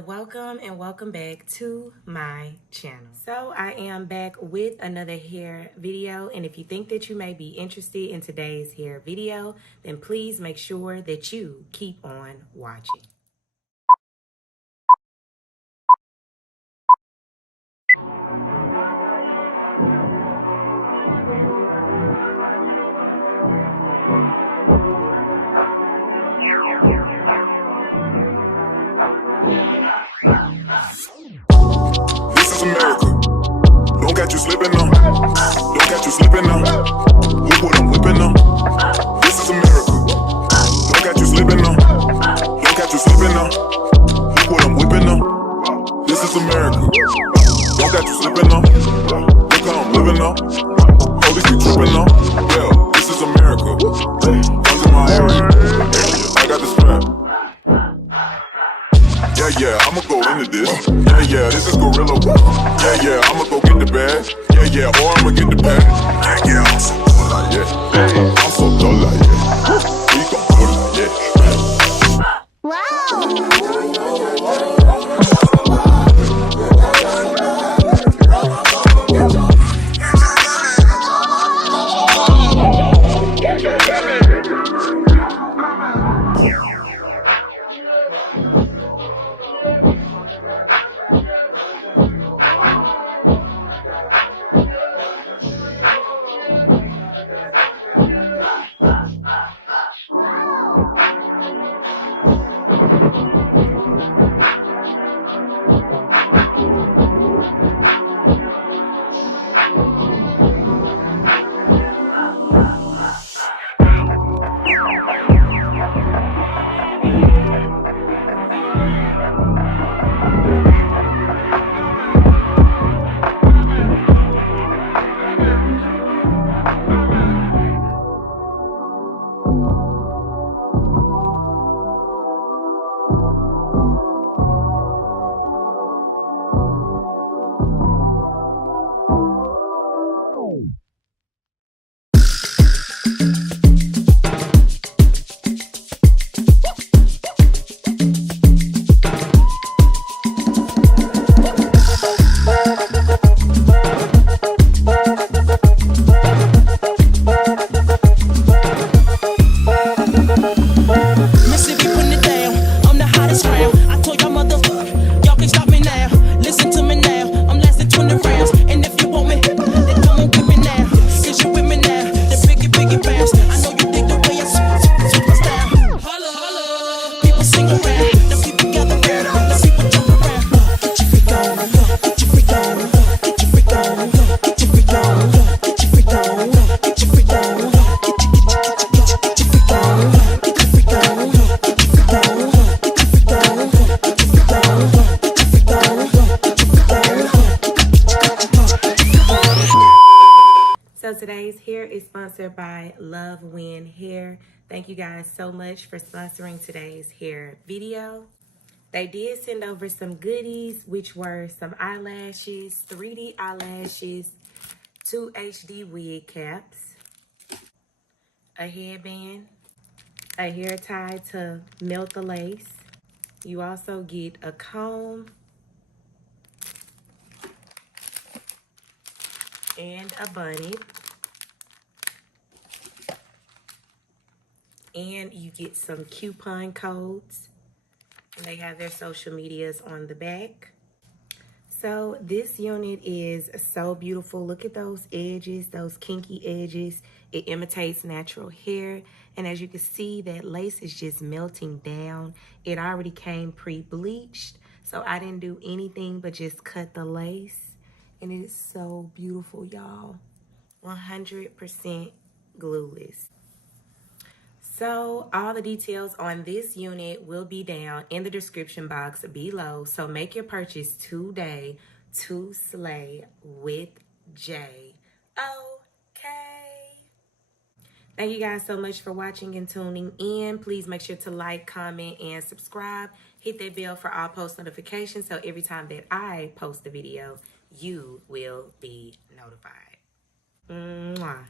welcome and welcome back to my channel. So I am back with another hair video, and if you think that you may be interested in today's hair video, then please make sure that you keep on watching. This is America. Don't catch you slipping now. Don't catch you slipping now. Look what I'm whipping now. This is America. Don't catch you slipping now. Don't catch you slipping now. Look what I'm whipping now. This is America. Don't catch you slipping now. Look how I'm living now. Police be tripping now. Yeah, this is America. Guns in my area. I got the strap. Yeah, I'ma go into this. Yeah, this is gorilla. Yeah, I'ma go get the bag. Yeah, or I'ma get the bag. Yeah, I'm so dull like I'm so dull like we gon' do it like So today's hair is sponsored by Luvwinhair. Thank you guys so much for sponsoring today's hair video. They did send over some goodies, which were some eyelashes, 3D eyelashes, 2 HD wig caps, a headband, a hair tie to melt the lace. You also get a comb and a bunny. And you get some coupon codes. And they have their social medias on the back. So this unit is so beautiful. Look at those edges, those kinky edges. It imitates natural hair. And as you can see, that lace is just melting down. It already came pre-bleached. So I didn't do anything but just cut the lace. And it is so beautiful, y'all. 100% glueless. So all the details on this unit will be down in the description box below. So make your purchase today to slay with J. Okay. Thank you guys so much for watching and tuning in. Please make sure to like, comment, and subscribe. Hit that bell for all post notifications so every time that I post a video, you will be notified. Mwah.